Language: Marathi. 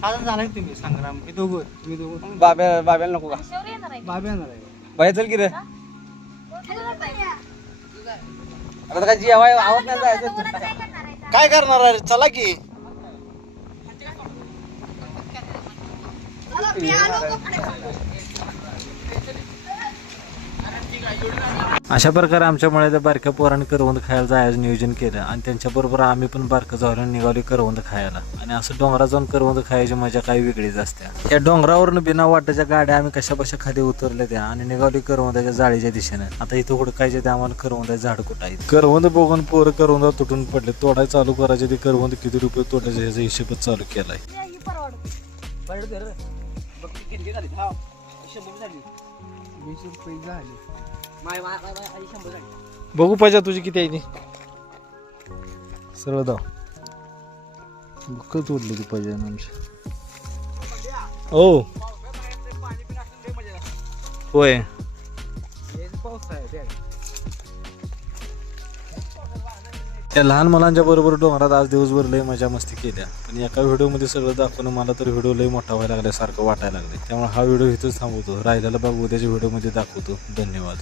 साधन झालाय तुम्ही संग्राम मी दोघं तुम्ही दोघं बाब्याला नको का बाबा येणार आहे बाहेर चल की रे आता काय जेवाय आवाज नाही जायचं काय करणार आहे चला की अशा प्रकारे आमच्या मळ्यात बारक्या पोरांनी करवंद खायला जायचं नियोजन केलं आणि त्यांच्याबरोबर आम्ही पण बारकं जाऊन निघालो करवंद खायला. आणि असं डोंगरात जाऊन करवंद खायची मजा काही वेगळीच असते. त्या डोंगरावरून बिना वाटाच्या गाड्या आम्ही कशा खाली उतरल्या त्या आणि निघालो करवंदाच्या जाळीच्या दिशेने. आता इथं हुडकायचे ते आम्हाला करवंदाचे झाड कुठं आहेत. करवंद बघून पोरं करवंद तुटून पडले. तोडाय चालू करायचे ते करवंद किती रुपये तोडायचे ह्याचा हिशेबच चालू केलाय. बघू पाहिजे तुझी किती आहे सरळ दाव बुक्क तोडली ती पाहिजे आमची. ओ होय त्या लहान मुलांच्या बरोबर डोंगरात आज दिवसभर लय मजा मस्ती केल्या. पण एका व्हिडिओमध्ये सगळं दाखवणं मला तर व्हिडिओ लय मोठा व्हायला लागल्यासारखं वाटायला लागले. त्यामुळे हा व्हिडिओ इथंच थांबवतो. राहिलेला भाग उद्याच्या व्हिडिओमध्ये दाखवतो. धन्यवाद.